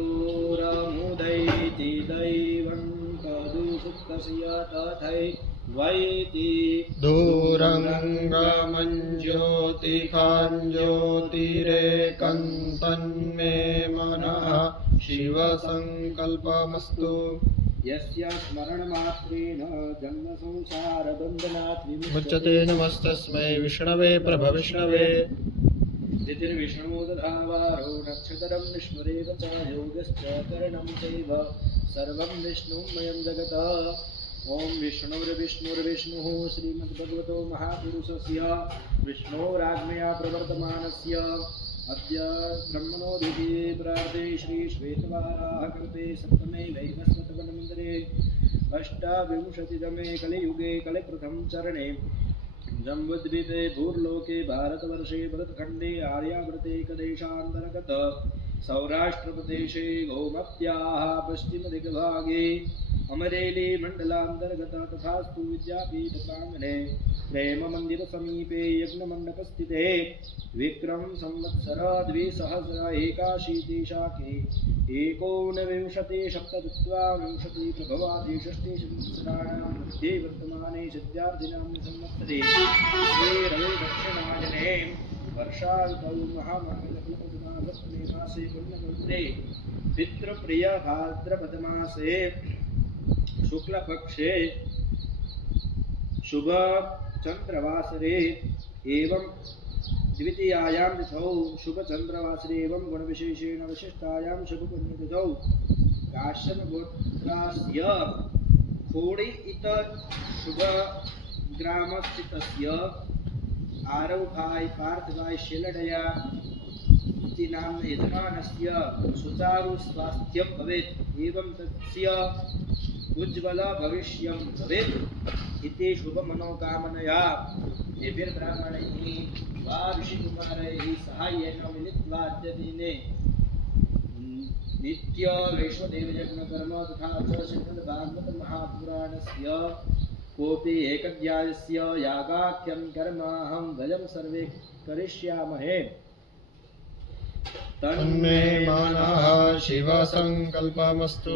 दूरमुदैति दैवं कदुसुप्तस्य तथैवैति दूरङ्गमञ्ज्योतिखाञ्ज्योतिरेकन्तन्मे मनः शिवसङ्कल्पमस्तु। यस्य स्मरणमात्रेण जन्मसंसारबन्धनात् मुच्यते। नमस्तस्मै विष्णवे प्रभविष्णवे। तिथिर्विष्णु दधावारो नक्षत्रं विष्णुरेव च योगश्च करणं चैव सर्वं विष्णुमयं जगत्। ॐ विष्णुर्विष्णुर्विष्णुः श्रीमद्भगवतो महापुरुषस्य विष्णोराज्ञया प्रवर्तमानस्य अद्य ब्रह्मणोदिते प्राते श्रीश्वेतवाराहकल्पे सप्तमे वैवस्वतवनमन्दिरे अष्टाविंशतितमे कलियुगे कलिप्रथम चरणे जम्बुद्वीपे भूर्लोके भारतवर्षे भरतखण्डे आर्यावर्ते कदेशान्तर्गत सौराष्ट्रप्रदेशे गोमत्याः पश्चिमदिग्भागे अमरेली मण्डलान्तर्गत तथास्तु विद्यापीठप्राङ्गणे प्रेममन्दिरसमीपे यज्ञमण्डपस्थिते विक्रम संवत्सर 2081 शाके 1970 प्रभवादि षष्ठी संवत्सराणां मध्ये वर्तमाने सिद्धार्थिनां संवत्सरे श्रीरविदक्षिणायने वर्षाऋतौ महामङ्गलफलप्रदमासप्तमे मासे पुण्यगोत्रे पितृप्रिय भाद्रपदमासे शुक्लपक्षे शुभ चंद्रवासरे एवं द्वितीयायां तिथौ शुभचंद्रवासरे एवं गुणविशेषेण विशिष्टायां शुभपुण्यतिथौ काश्यपगोत्रस्य खोडी इत शुभग्रामस्थितस्य आरवभाई पार्थभाई शेलडया इति नाम्न यजमानस्य सुचारु स्वास्थ्यं भवेत् एवं तस्य उज्ज्वल भविष्यं भवेत् इति शुभमनोकामनया देवीर्ब्राह्मणैः वा ऋषिकुमारैः साहाय्येन मिलित्वा अद्यदिने नित्य वैश्वदेवयज्ञकर्म तथा च श्रीमद्भागवतमहापुराणस्य कोऽपि एकध्यायस्य यागाख्यं कर्म अहं वयं सर्वे करिष्यामहे। तन्मे मनः शिवसङ्कल्पमस्तु।